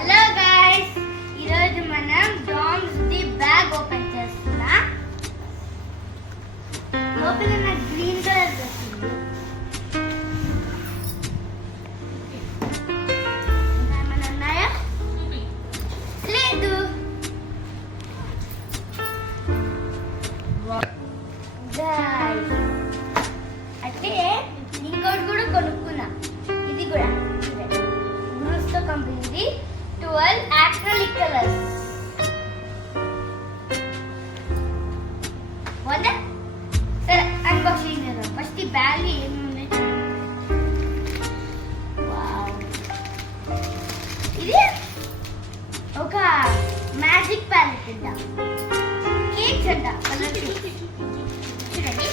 Hello guys, ఈరోజు మనం DOMS the bag open చేస్తున్నా. లోపల నాకు గ్రీన్ కలర్ వచ్చింది. ఏమైనా ఉన్నాయా? లేదు. గైస్, అంటే ఇంకోటి కూడా కొనుక్కున్నా. ఇది కూడా బ్రూస్తో కంపెనీది 12 acrylic colors. వద్దా? సరే, అన్బాక్సింగ్ చేద్దాం. ఫస్ట్ ఈ బ్యాగ్ ఏమున్నాయి? వావ్, ఇది ఒక మ్యాజిక్ ప్యాలెట్ అంట. కేక్స్ అంట. చూడండి,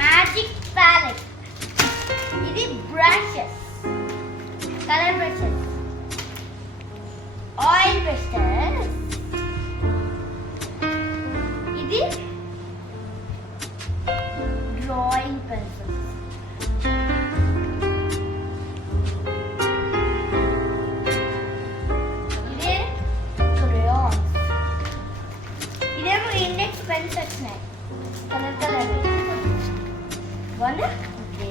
మ్యాజిక్ ప్యాలెట్. ఇది brushes, colour brushes, oil brushes. ఇది డ్రాయింగ్ పెన్సిల్స్. ఇదే క్రేయాన్స్. ఇదేమో ఇండెక్స్ పెన్స్ వచ్చినాయి, కలర్ కలర్. One okay.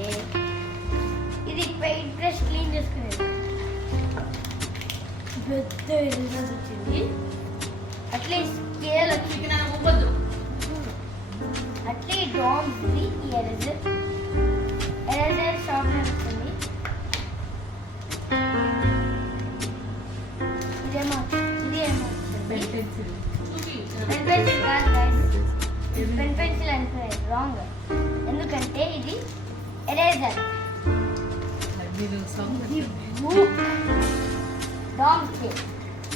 ఇది పెయింట్ బ్రష్ క్లీన్ చేసుకునేది. పెద్ద ఎరేజర్ వచ్చింది. అట్లే స్కేల్ వచ్చి ఇవ్వద్దు. అట్లే డామ్స్ ఈ ఎరేజర్ షార్ప్నర్ వచ్చింది. ఇదేమో పెన్ పెన్సిల్. పెన్ పెన్సిల్ కాదు గైస్, పెన్ పెన్సిల్ అంటే రాంగ్. ఎందుకంటే ఇది ఎరేజర్.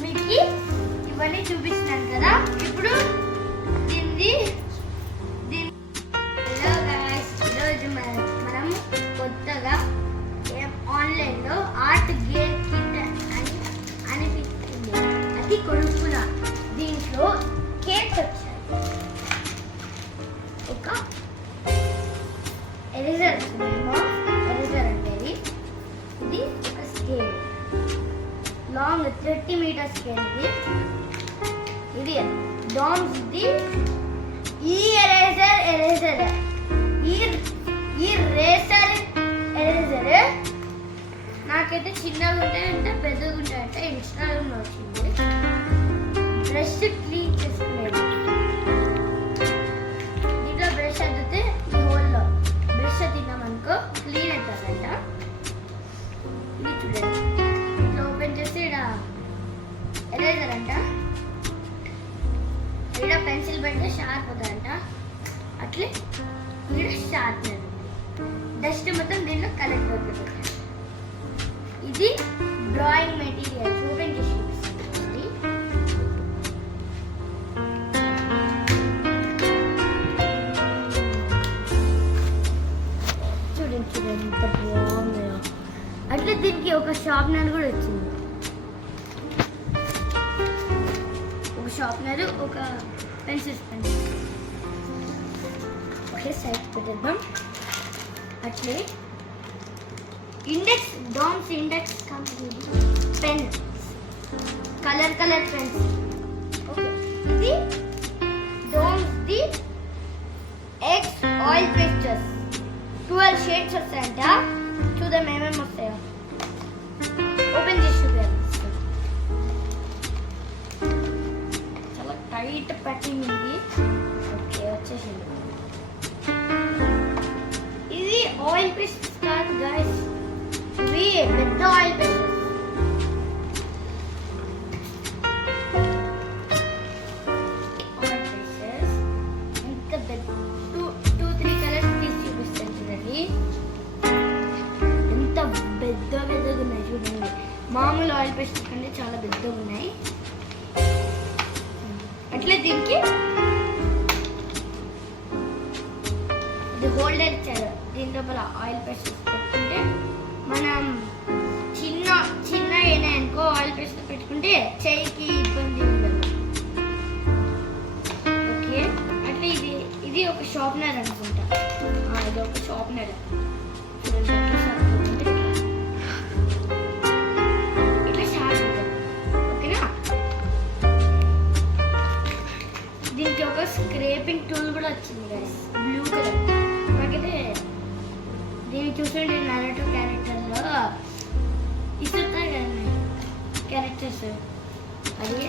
మీకు ఇవన్నీ చూపిస్తున్నాను కదా. ఇప్పుడు ఈరోజు మనం కొత్తగా ఆన్లైన్లో ఆర్ట్ గేర్ కిట్ అని అనిపిస్తుంది, అది కొనుక్కున్నా. దీంట్లో కేక్స్ వచ్చాయి, ఒక ఎరేజర్ వచ్చిందేమో. ఎరేజర్ అంటే ఇది ఒక స్కేల్, లాంగ్ 30 మీటర్స్ స్కేల్. ఇది డామ్స్ ది ఈ ఎరేజర్ ఈ రేసర్ ఎరేజర్. నాకైతే చిన్నగా ఉంటాయంటే పెద్దగా ఉంటాయంటే ఇన్స్టాగ్రామ్లో వచ్చింది. బ్రష్ క్లీన్ చేసుకునేది. దీంట్లో బ్రష్ అద్దితే ఈ హోల్లో బ్రష్ తిన్నామనుకో క్లీన్ అవుతుందంట. ఇది చూడండి, ఇట్లా ఓపెన్ చేస్తే ఇక్కడ ఎరేజర్ అంట. ఇక్కడ పెన్సిల్ పెడితే షార్ప్ అవుతుందంట. అట్లే ఇక్కడ షార్ప్నర్. డస్ట్ మొత్తం దీంట్లో కలెక్ట్ అవుతుంది. ఇది డ్రాయింగ్ మెటీరియల్. ఓపెన్ చేసి చూపిస్తుంది. చూడండి ఎంత బాగుందో. అట్లే దీనికి ఒక షార్ప్నర్ కూడా వచ్చింది. ఒక షార్ప్నర్, ఒక పెన్సిల్స్ ఒకే సైడ్ పెట్టేద్దాం. అట్లే Doms index company pen, colour pens. Okay, ఇది Doms the ex oil pastels. 12 shades వస్తాయంట. చూద్దాం ఏమేమి వస్తాయో. ఓపెన్ చేసి చూద్దాం. చాలా టైట్ ప్యాకింగ్ ఉంది. ఓకే, వచ్చేసింది. ఇది ఆయిల్ పేస్టర్స్ కాదు గైస్, ఇవి పెద్ద ఆయిల్ పేస్టర్స్. ఇంకా 2-3 కలర్స్ తీసి చూపిస్తాను చూడండి. ఎంత పెద్దగా ఉన్నాయి చూడండి. మామూలు ఆయిల్ పేస్టర్స్ కంటే చాలా పెద్దగా ఉన్నాయి. అట్లే దీనికి ఇది హోల్డర్ ఇచ్చారు. దీని లోపల ఆయిల్ పేస్టర్స్ పెట్టుకుంటే మనం చిన్న అయినాయనుకో ఆయిల్ పేస్టర్ పెట్టుకుంటే చెయ్యికి ఇబ్బంది ఉండదు. ఓకే, అట్లా ఇది ఒక షార్ప్నర్ అనుకుంటా. ఇది ఒక షార్ప్నర్. చూడండి, ఇట్లా షార్ప్ వచ్చింది గైస్, బ్లూ కలర్. నాకైతే దీన్ని చూస్తుంటే నరుటో క్యారెక్టర్లో ఇస్తుంటాయి కదా క్యారెక్టర్స్, అది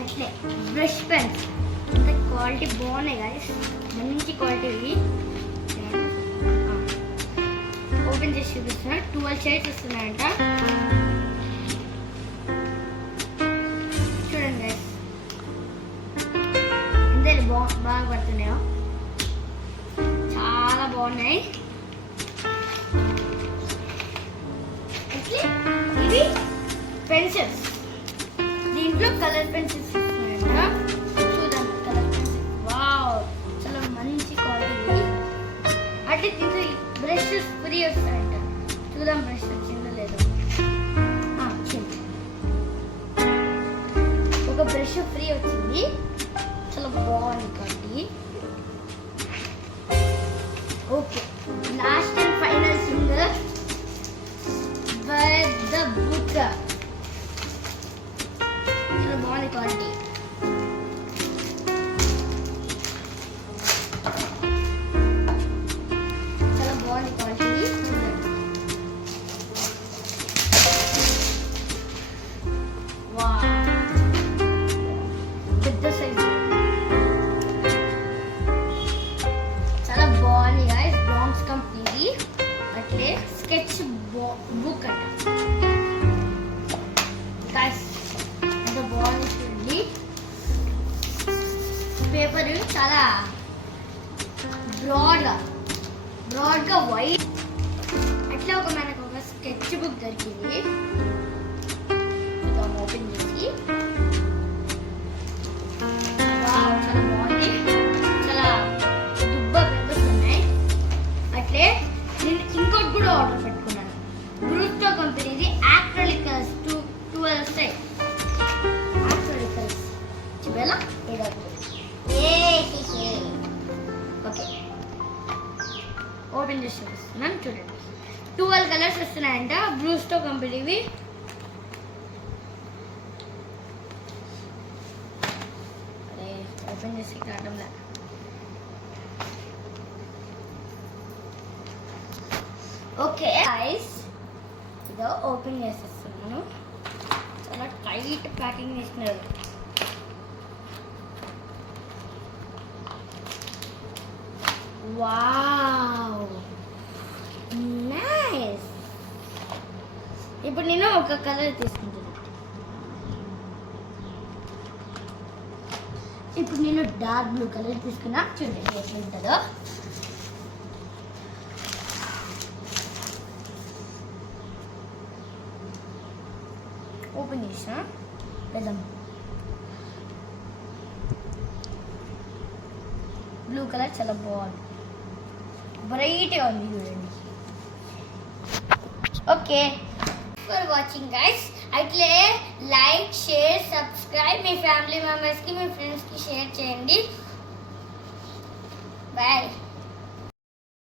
అట్లే. బ్రష్ పెన్స్ అంత క్వాలిటీ బాగున్నాయి గైస్, మంచి క్వాలిటీ. ఓపెన్ చేసి చూపిస్తున్నా. 12 షేడ్స్ వస్తున్నాయంట. చూడండి గైస్, ఎంత బాగా పడుతున్నాయో, చాలా బాగున్నాయి. ఇవి పెన్సిల్స్, దీంట్లో కలర్ పెన్సిల్స్ వస్తున్నాయంట. చూద్దాం కలర్ పెన్సిల్. వావ్, చాలా మంచి క్వాలిటీ. అంటే దీంట్లో బ్రషెస్ ఫ్రీ వస్తాయంట. చూద్దాం బ్రష్ వచ్చిందో లేదో. వచ్చింది, ఒక బ్రష్ ఫ్రీ వచ్చింది. చాలా బాగుంది quality. Okay, last and final singer the book. చాలా బాగుంది క్వాలిటీ. చాలా బాగుంది క్వాలిటీ. పెద్ద సైజు, చాలా బాగుంది గైస్. బాక్స్ కంపెనీ అట్లే స్కెచ్ బుక్ అంట గైస్, ఎంత బాగుంది చూడండి. పేపర్ చాలా బ్రాడ్గా వైట్. అట్లా మనకు ఒక స్కెచ్ బుక్ దొరికింది. ఓపెన్ చేసి చాలా బాగుంది. చాలా దుబ్బ పేపర్స్ ఉన్నాయి. అట్లే నేను ఇంకోటి కూడా ఆర్డర్ పెట్టుకున్నాను. బ్రూస్టో కంపెనీది యాక్రిలిక్ కలర్స్ 12 వస్తాయి. యాక్రిలిక్ కలర్స్ చూడాలా? ఓకే, ఓపెన్ చేసి చూపిస్తున్నాను. చూడండి, 12 కలర్స్ వస్తున్నాయంట బ్రూస్టో కంపెనీవి. ఓపెన్ చేసి కావడంలా. ఓకే గైస్, ఇదో ఓపెన్ చేసేస్తున్నాను. చాలా టైట్ ప్యాకింగ్ చేసినారు. Wow, nice. ఇప్పుడు నేను ఒక కలర్ తీసుకుంటాను. ఇప్పుడు నేను డార్క్ బ్లూ కలర్ తీసుకున్నా. చూడండి ఎట్లా ఉంటుందో. ఓపెన్ చేసిన వెళ్దాం. బ్లూ కలర్ చాలా బాగుంది, బ్రైట్గా ఉంది చూడండి. Okay, for watching guys. అట్లే లైక్, షేర్, సబ్స్క్రైబ్, మీ ఫ్యామిలీ మెంబర్స్కి, మీ ఫ్రెండ్స్కి షేర్ చేయండి. బాయ్.